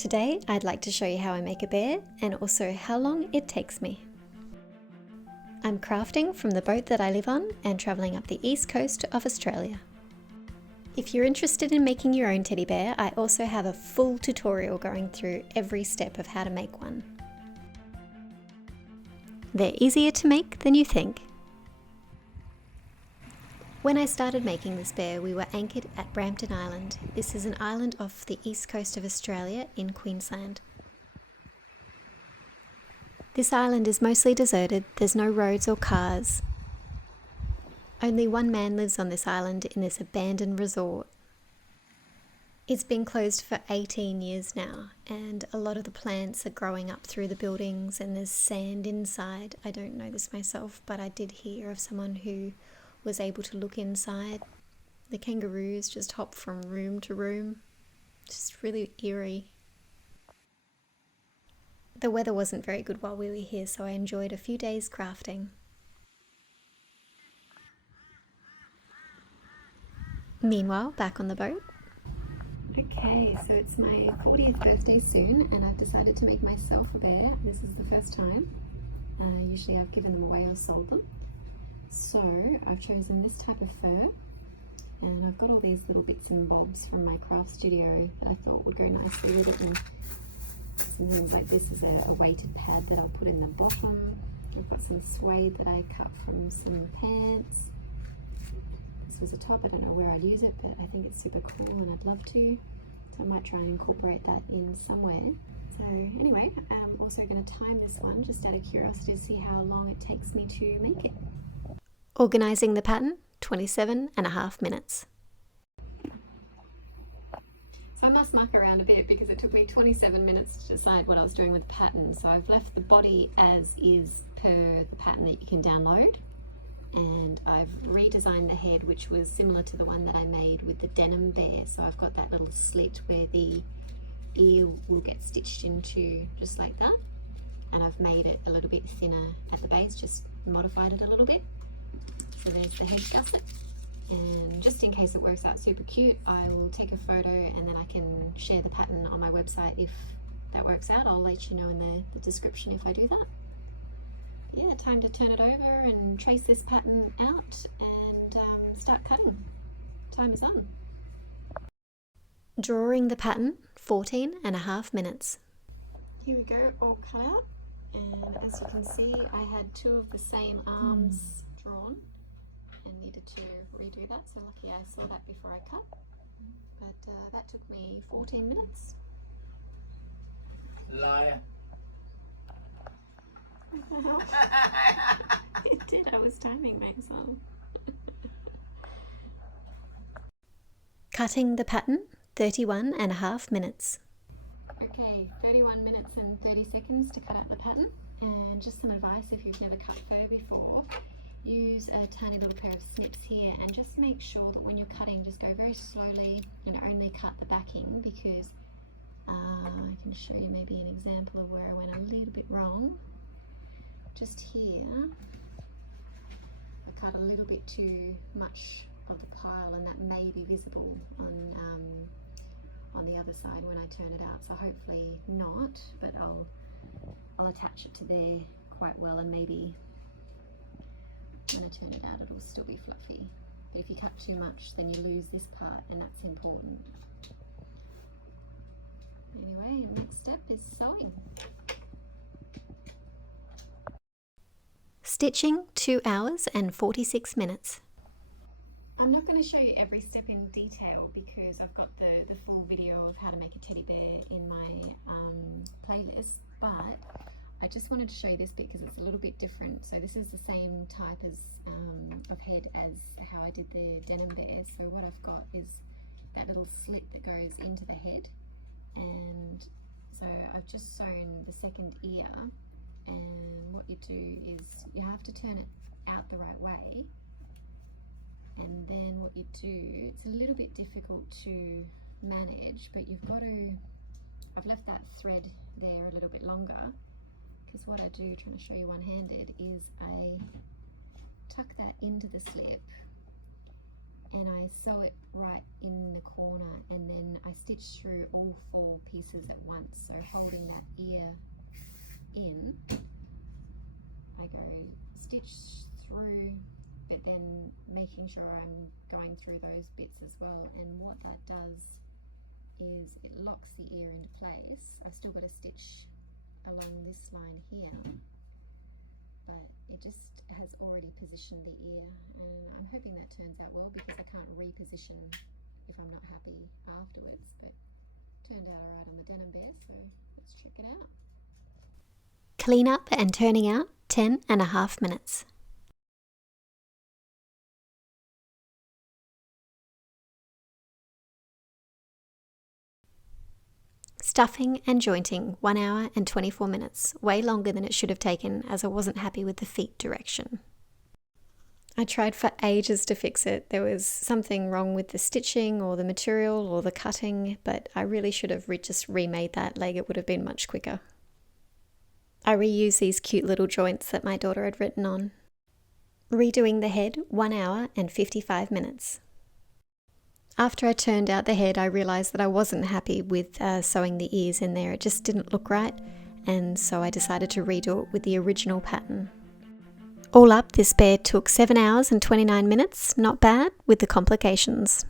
Today I'd like to show you how I make a bear and also how long it takes me. I'm crafting from the boat that I live on and travelling up the east coast of Australia. If you're interested in making your own teddy bear, I also have a full tutorial going through every step of how to make one. They're easier to make than you think. When I started making this bear, we were anchored at Brampton Island. This is an island off the east coast of Australia in Queensland. This island is mostly deserted, there's no roads or cars. Only one man lives on this island in this abandoned resort. It's been closed for 18 years now, and a lot of the plants are growing up through the buildings and there's sand inside. I don't know this myself, but I did hear of someone who was able to look inside. The kangaroos just hop from room to room. Just really eerie. The weather wasn't very good while we were here, so I enjoyed a few days crafting. Meanwhile, back on the boat. Okay, so it's my 40th birthday soon, and I've decided to make myself a bear. This is the first time. Usually I've given them away or sold them. So I've chosen this type of fur, and I've got all these little bits and bobs from my craft studio that I thought would go nicely with it, and some things like this is a weighted pad that I'll put in the bottom. I've got some suede that I cut from some pants. This was a top, I don't know where I'd use it, but I think it's super cool and I'd love to. So I might try and incorporate that in somewhere. So anyway, I'm also going to time this one just out of curiosity to see how long it takes me to make it. Organising the pattern, 27.5 minutes. So I must muck around a bit because it took me 27 minutes to decide what I was doing with the pattern. So I've left the body as is per the pattern that you can download. And I've redesigned the head, which was similar to the one that I made with the denim bear. So I've got that little slit where the ear will get stitched into, just like that. And I've made it a little bit thinner at the base, just modified it a little bit. So there's the head gusset, and just in case it works out super cute, I will take a photo and then I can share the pattern on my website. If that works out, I'll let you know in the description if I do that. Yeah, time to turn it over and trace this pattern out and start cutting. Time is on. Drawing the pattern, 14.5 minutes. Here we go, all cut out, and as you can see I had two of the same arms drawn and needed to redo that, so lucky I saw that before I cut, but that took me 14 minutes. Liar. It did, I was timing myself. Cutting the pattern, 31.5 minutes. Okay, 31 minutes and 30 seconds to cut out the pattern, and just some advice if you've never cut fur before. Use a tiny little pair of snips here and just make sure that when you're cutting, just go very slowly and only cut the backing, because I can show you maybe an example of where I went a little bit wrong. Just here, I cut a little bit too much of the pile, and that may be visible on the other side when I turn it out, so hopefully not, but I'll attach it to there quite well, and maybe when I turn it out it'll still be fluffy. But if you cut too much, then you lose this part, and that's important. Anyway, next step is sewing. Stitching, 2 hours and 46 minutes. I'm not going to show you every step in detail because I've got the full video of how to make a teddy bear in my playlist, but I just wanted to show you this bit because it's a little bit different. So this is the same type as of head as how I did the denim bear. So what I've got is that little slit that goes into the head, and so I've just sewn the second ear, and what you do is you have to turn it out the right way, and then what you do, it's a little bit difficult to manage, but you've got to, I've left that thread there a little bit longer, because what I do, trying to show you one-handed, is I tuck that into the slip and I sew it right in the corner, and then I stitch through all 4 pieces at once, so holding that ear in, I go stitch through, but then making sure I'm going through those bits as well. And what that does is it locks the ear into place. I've still got a stitch along this line here, but it just has already positioned the ear, and I'm hoping that turns out well, because I can't reposition if I'm not happy afterwards. But turned out alright on the denim bear, so let's check it out. Clean up and turning out 10.5 minutes. Stuffing and jointing 1 hour and 24 minutes, way longer than it should have taken, as I wasn't happy with the feet direction. I tried for ages to fix it. There was something wrong with the stitching or the material or the cutting, but I really should have just remade that leg. It would have been much quicker. I reused these cute little joints that my daughter had written on. Redoing the head 1 hour and 55 minutes. After I turned out the head, I realised that I wasn't happy with sewing the ears in there. It just didn't look right, and so I decided to redo it with the original pattern. All up, this bear took 7 hours and 29 minutes, not bad with the complications.